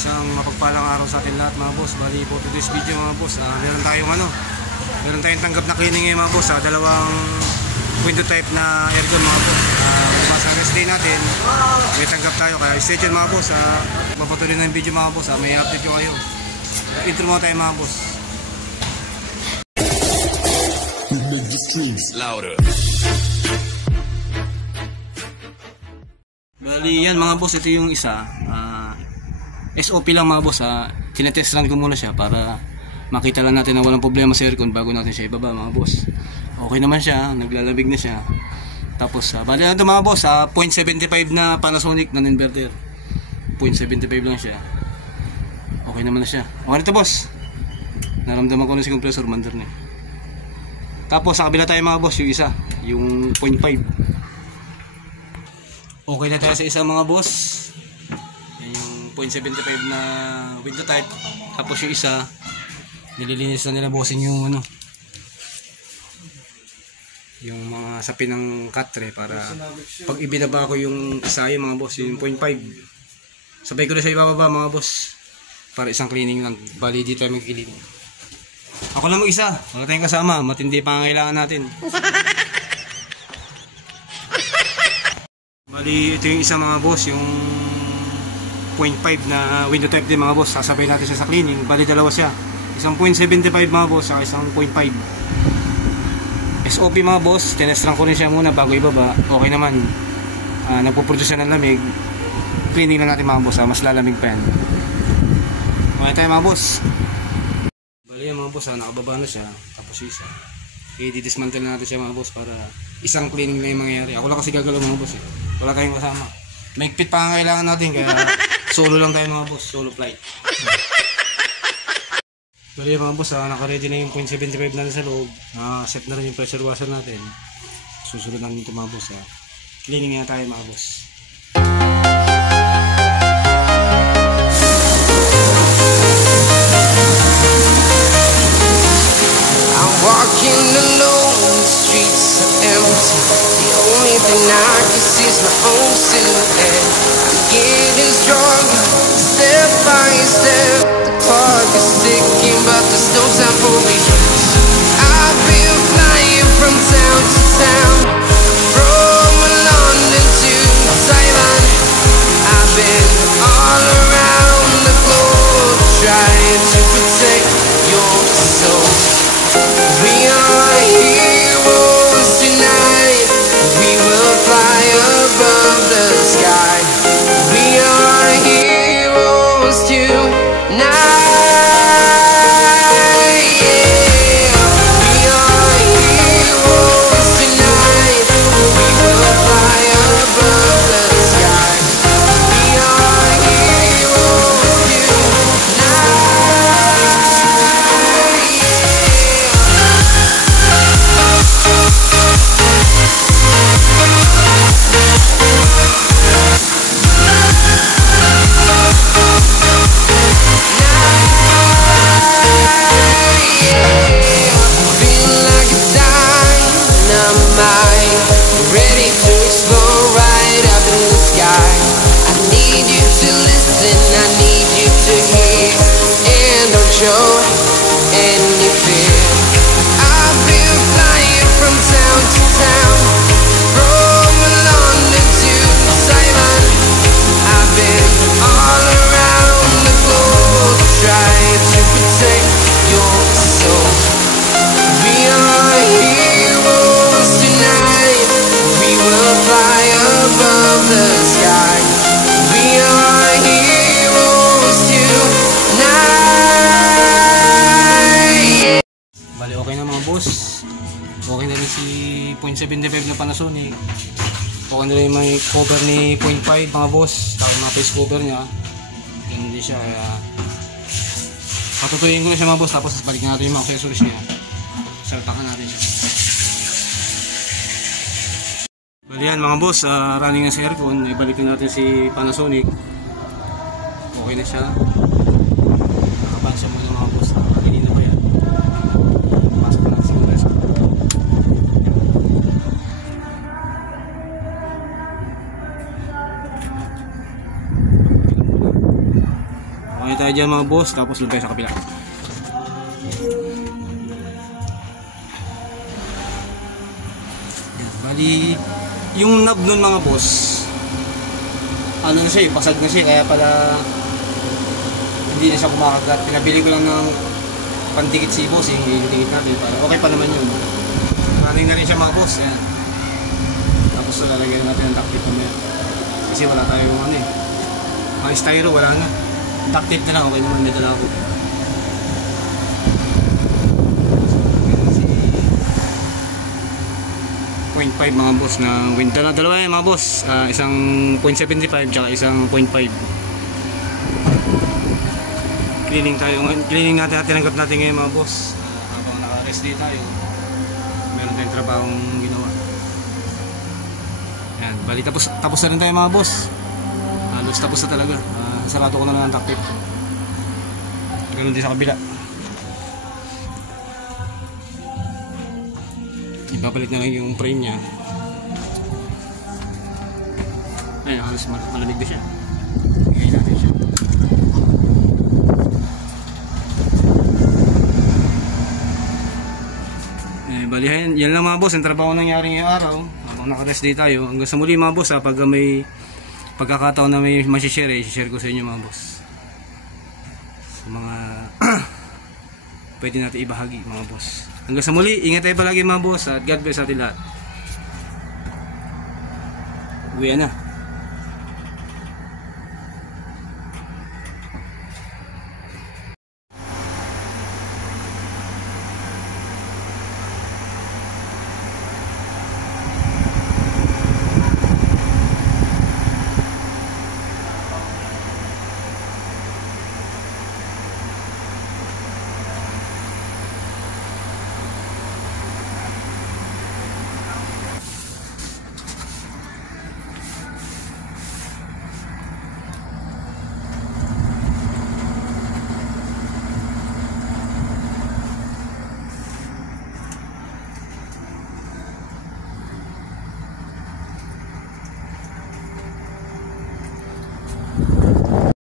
Isang mapagpalang araw sa atin lahat mga boss. Bali po today's video mga boss, meron tayong tanggap na cleaning ngayon mga boss, dalawang window type na aircon mga boss. Sa rest day natin may tanggap tayo, kaya stay tuned mga boss. Mapatuloy na yung video mga boss, may update ko kayo. Intro mo tayo mga boss. Make the streams louder. Bali yan mga boss, ito yung isa. SOP lang mga boss, tinetest run ko muna siya para makita lang natin na walang problema sa aircon bago natin siya ibaba mga boss. Okay naman siya, naglalamig na siya. Tapos bali na ito mga boss, 0.75 na Panasonic na inverter. 0.75 lang siya. Okay naman na siya. Okay na ito boss. Naramdaman ko na si compressor, mandar na. Tapos sa kabila tayo mga boss, yung isa, yung 0.5. Okay na tayo sa isa mga boss. Yan yung 0.75 na window type. Tapos yung isa, nililinis na nila bossing yung yung mga sapin ng katre para pag ibinaba ko yung isa yung mga boss, yung 0.5. Sabay ko na siya ibababa mga boss. Para isang cleaning lang. Bali dito tayo mag-cleaning. Ako lang mag-isa. Wala tayong kasama. Matindi pa ang kailangan natin. Bali ito yung isa mga boss, yung 0.5 na window type din mga boss. Sasabay natin siya sa cleaning. Bali dalawa siya. Isang 0.75 mga boss at isang 0.5. SOP mga boss, tinestran ko rin siya muna bago ibaba. Okay naman. Nagpo-produce ng lamig. Cleaning lang natin mga boss, mas lalamig pa yan. Okay tayo mga boss. Bali yan mga boss, nakababa na siya. Tapos isa, i-dismantle na natin siya mga boss para isang cleaning na yung mangyayari. Ako lang kasi gagalaw mga boss. Wala tayong kasama. Maigpit pa ang kailangan natin, kaya solo lang tayo mga boss, solo flight. Bali mga boss, naka-ready na yung 0.75 natin sa loob. Set na rin yung pressure washer natin. Susunod natin ito mga boss. Cleaning na tayo mga boss. I'm walking alone, the streets are empty. The only thing I can see is my own silhouette. I'm getting stronger, step by step. The clock is ticking, but there's no time for me. I've been flying from town to town, from London to Taiwan. I've been all around the globe, trying to protect your soul. We are heroes tonight. We will fly above the sky. We are heroes tonight. Okay na rin si 0.75 na Panasonic. Okay na rin may cover ni 0.5 mga boss. Tawag mga face cover niya. Hindi siya, kaya patutuyin ko na siya mga boss. Tapos balikan natin yung mga accessories niya. Saltakan natin siya. Bali yan mga boss, running na si aircon. Ibalikan natin si Panasonic. Okay na siya. Nakabansa mo na mga boss. Nakakilin na ba yan? Pasok na natin si compressor. Ngayon tayo dyan mga boss, tapos doon tayo sa kapila. Yan, bali, yung knob nun mga boss, ano na siya, pasag na siya, kaya pala hindi na siya kumakagat. Pinabili ko lang ng pandikit si boss, yung dikit natin, para okay pa naman yun. Maraming na rin siya mga boss. Yan. Tapos lalagyan natin ang duct tape mamaya. Kasi wala tayong ano eh. Mga styro, wala na. Duct tape na lang, okay naman, may dala ako. 0.5 mga boss na dalawa yan mga boss. Isang 0.75 tsaka isang 0.5. Cleaning natin at tinanggap natin ngayon mga boss. Habang naka-rest day tayo, meron tayong trabahong ginawa. Yan, bali tapos na rin tayo mga boss. Halos tapos na talaga. Sarado ko na lang ang duct tape. Ganun din sa kabila. Ipapalit na lang yung frame niya. Ayun, halos malamig na siya. Hingay natin siya. Bali, yan lang mga boss, ang trabaho nangyari ngayong araw. Habang naka-rest day tayo. Hanggang sa muli mga boss, pag may pagkakataon na may masishare, i-share ko sa inyo mga boss. Sa mga pwede natin ibahagi mga boss. Hanggang sa muli, ingat tayo palagi mga boss at God bless atin lahat. Uwi na.